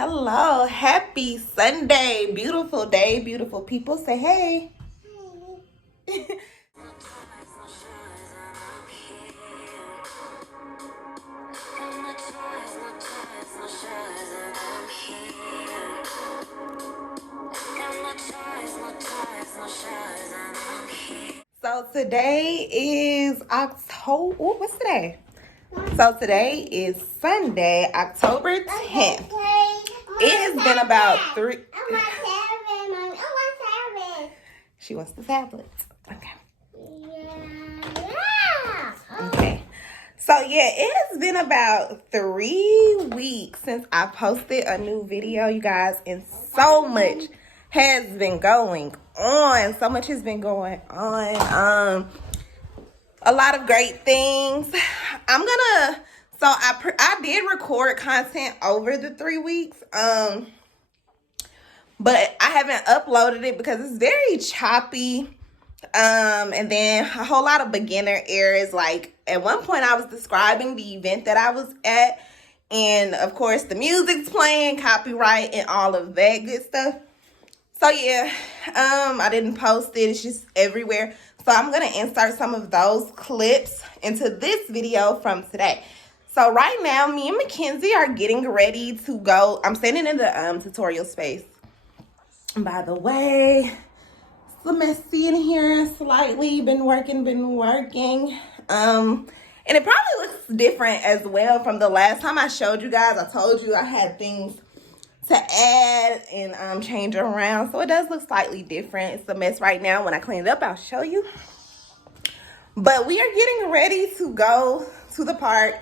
Hello, happy Sunday. Beautiful day, beautiful people. Say hey. So today is October, what's today? So today is Sunday, October 10th. It has been about She wants the tablet. Okay. Okay. So yeah, it has been about 3 weeks since I posted a new video, you guys, and so much has been going on. So much has been going on. A lot of great things. I did record content over the 3 weeks. But I haven't uploaded it because it's very choppy. And then a whole lot of beginner errors. Like at one point I was describing the event that I was at, and of course the music's playing, copyright, and all of that good stuff. So yeah, I didn't post it. It's just everywhere. So I'm gonna insert some of those clips into this video from today. So right now, me and Mackenzie are getting ready to go. I'm standing in the tutorial space. By the way, it's a messy in here slightly. Been working. And it probably looks different as well from the last time I showed you guys. I told you I had things to add and change around. So it does look slightly different. It's a mess right now. When I clean it up, I'll show you. But we are getting ready to go to the park.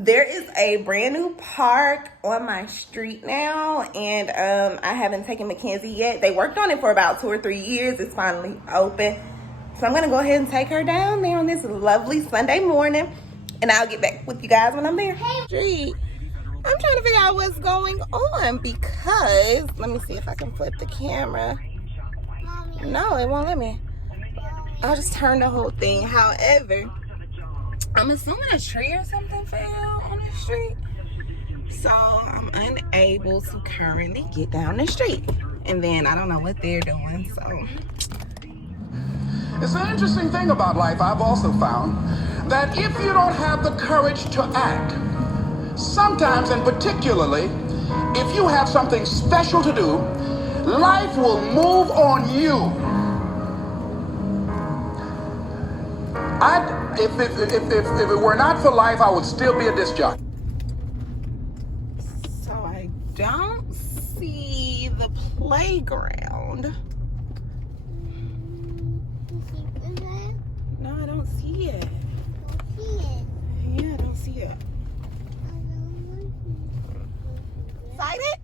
There is a brand new park on my street now, and I haven't taken Mackenzie yet. They worked on it for about 2 or 3 years. It's finally open. So I'm gonna go ahead and take her down there on this lovely Sunday morning, and I'll get back with you guys when I'm there. Hey, street. I'm trying to figure out what's going on because, let me see if I can flip the camera. No, it won't let me. I'll just turn the whole thing. However, I'm assuming a tree or something fell on the street. So I'm unable to currently get down the street. And then I don't know what they're doing, so. It's an interesting thing about life I've also found, that if you don't have the courage to act, sometimes and particularly, if you have something special to do, life will move on you. If it were not for life, I would still be a disc jockey. So I don't see the playground. No, I don't see it. Yeah, I don't see it. Excited?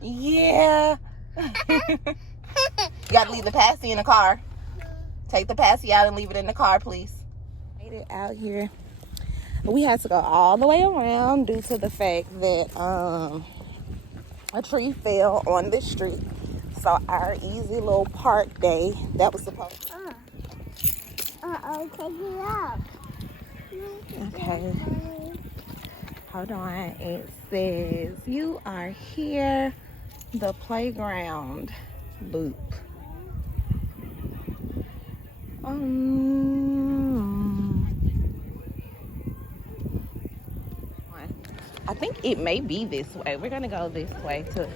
Yeah. You gotta leave the passy in the car. Take the passy out and leave it in the car, please. Made it out here. We had to go all the way around due to the fact that a tree fell on the street. So our easy little park day that was supposed to. Take it up. Okay. Hold on. It says you are here. The playground loop. I think it may be this way. We're gonna go this way too.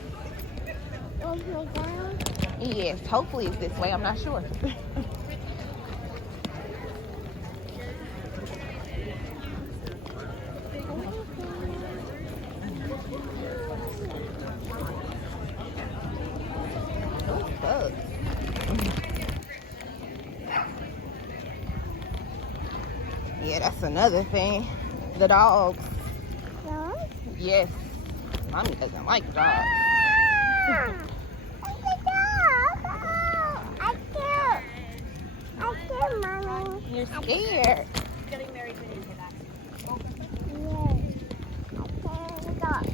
Yes, hopefully it's this way. I'm not sure. Yeah, that's another thing. The dogs. Dogs? Yes. Mommy doesn't like dogs. It's a dog. Oh, I can't, Mommy. You're scared. Getting married when you get back. Yes. I can't dog.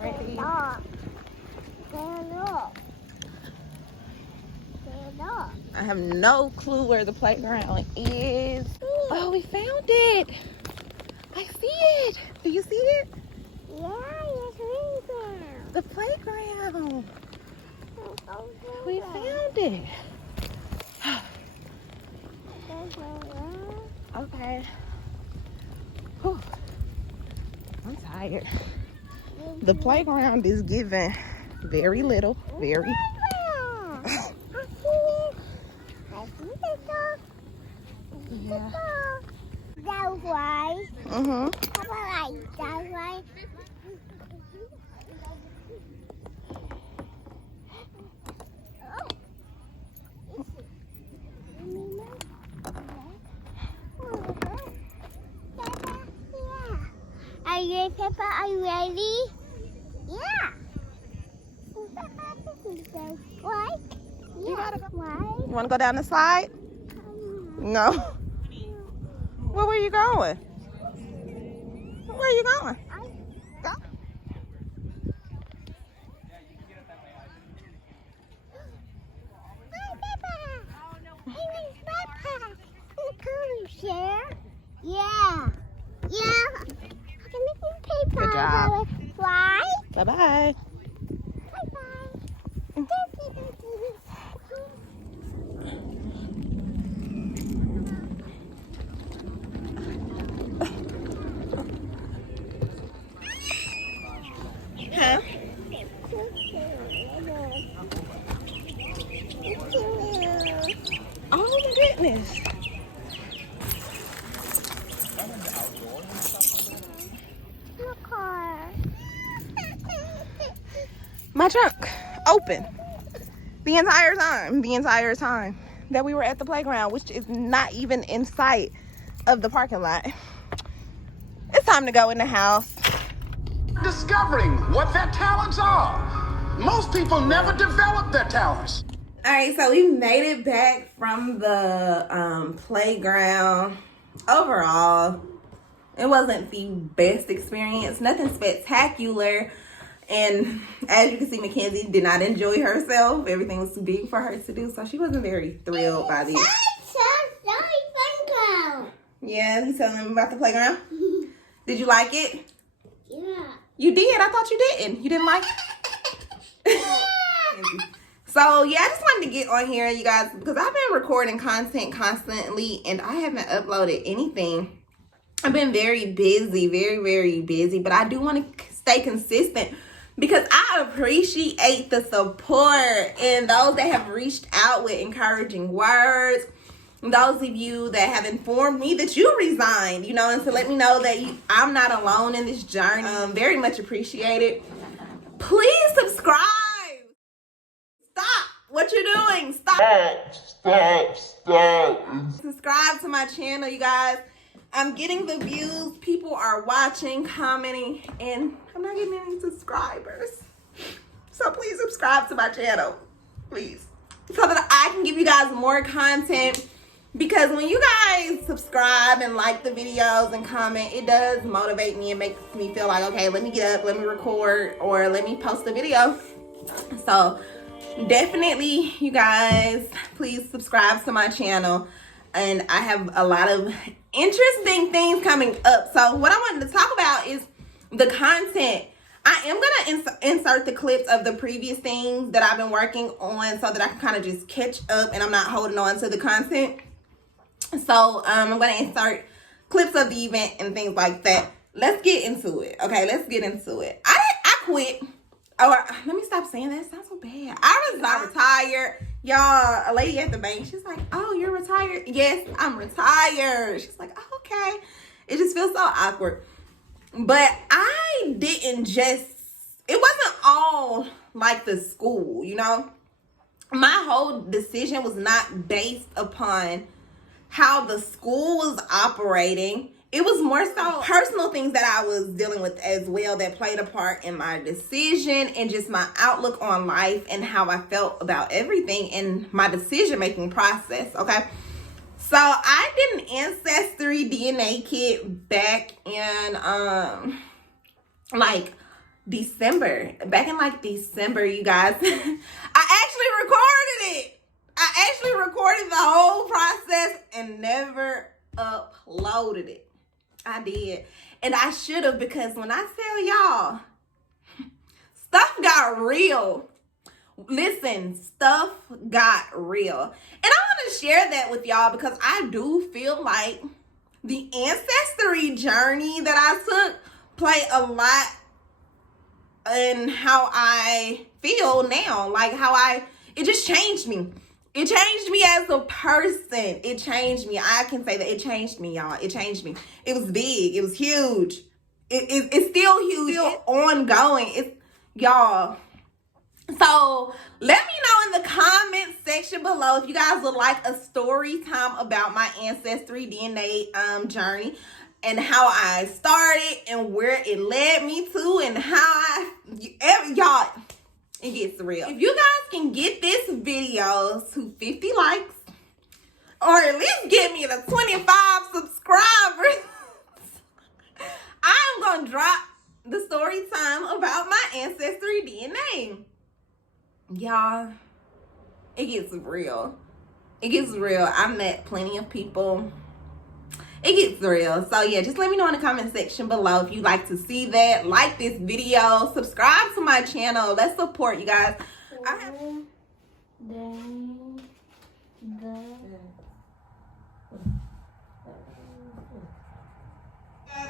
Ready? Dog. Stand up. Stand up. I have no clue where the playground is. Oh, we found it. I see it. Do you see it? Yeah, yes, we The playground. We found it. Okay. Whew. I'm tired. The playground is giving very little, very. Yeah. That way. Mhm. That way. Are you Peppa? Are you ready? Yeah. What? Yeah. What? You want to go down the slide? No. Where were you going? Where are you going? Go. Hi, Peppa. Hey, where's Peppa? Come share. Yeah. Yeah. Can you Peppa? Good job. Fly. Bye-bye. Bye-bye. Huh? Oh my goodness. My trunk open the entire time that we were at the playground, which is not even in sight of the parking lot. It's time to go in the house. Discovering what their talents are. Most people never develop their talents. All right, so we made it back from the playground. Overall, it wasn't the best experience, nothing spectacular. And as you can see, Mackenzie did not enjoy herself. Everything was too big for her to do, so she wasn't very thrilled by this. Yeah, he's telling them about the playground. Did you like it? Yeah. You did? I thought you didn't. You didn't like it? So, yeah, I just wanted to get on here, you guys, because I've been recording content constantly, and I haven't uploaded anything. I've been very busy, very, very busy, but I do want to stay consistent because I appreciate the support and those that have reached out with encouraging words. Those of you that have informed me that you resigned, you know, and to let me know that I'm not alone in this journey. Very much appreciated. Please subscribe. Stop what you're doing. Stop. Subscribe to my channel, you guys. I'm getting the views. People are watching, commenting, and I'm not getting any subscribers. So please subscribe to my channel, please, so that I can give you guys more content. Because when you guys subscribe and like the videos and comment, it does motivate me and makes me feel like, okay, let me get up, let me record, or let me post a video. So definitely, you guys, please subscribe to my channel. And I have a lot of interesting things coming up. So what I wanted to talk about is the content. I am going to insert the clips of the previous things that I've been working on so that I can kind of just catch up and I'm not holding on to the content. So I'm going to insert clips of the event and things like that. Let's get into it. Okay, let's get into it. I quit. Oh, let me stop saying that. It sounds so bad. I retired. Y'all, a lady at the bank, she's like, oh, you're retired? Yes, I'm retired. She's like, oh, okay. It just feels so awkward. But I didn't just, it wasn't all like the school, you know? My whole decision was not based upon how the school was operating. It was more so personal things that I was dealing with as well that played a part in my decision and just my outlook on life and how I felt about everything in my decision-making process, okay? So I did an Ancestry DNA kit back in, like, December. Back in, like, December, you guys. I actually recorded it. I actually recorded the whole process and never uploaded it. I did. And I should have, because when I tell y'all, stuff got got real. Listen, stuff got real. And I want to share that with y'all because I do feel like the ancestry journey that I took played a lot in how I feel now. Like it just changed me. It changed me as a person. It changed me. I can say that it changed me, y'all. It changed me. It was big. It was huge. It's still huge. It's still ongoing. Y'all. So let me know in the comment section below if you guys would like a story time about my Ancestry DNA journey and how I started and where it led me to and how y'all, it gets real. If you guys can get this video to 50 likes or at least get me to 25 subscribers, I'm gonna drop the story time about my Ancestry DNA. Y'all, it gets real. It gets real. I met plenty of people. It gets real. So yeah, just let me know in the comment section below if you'd like to see that. Like this video. Subscribe to my channel. Let's support you guys.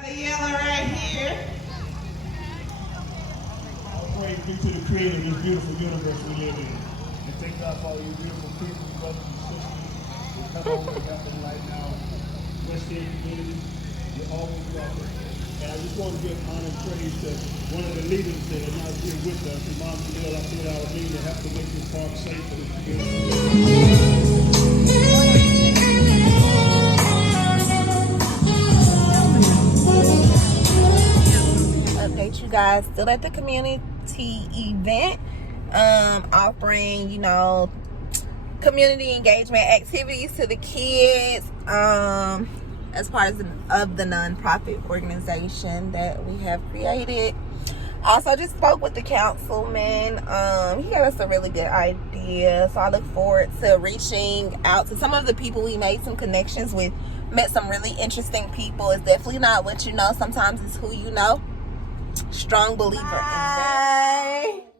The yellow right here. Praise be to the Creator of this beautiful universe we live in. And thank God for all you beautiful people, brothers and sisters who come over and help them right now. West End community, you're always welcome. And I just want to give honor and praise to one of the leaders that are not here with us, Imam Jamil Abdul Alameen, to help to make this park safe for the community. Update you guys, still at the community event, offering, you know, community engagement activities to the kids, as part of the nonprofit organization that we have created. Also just spoke with the councilman. He gave us a really good idea, so I look forward to reaching out to some of the people we made some connections with. Met some really interesting people. It's definitely not what you know, sometimes it's who you know. Strong believer in that.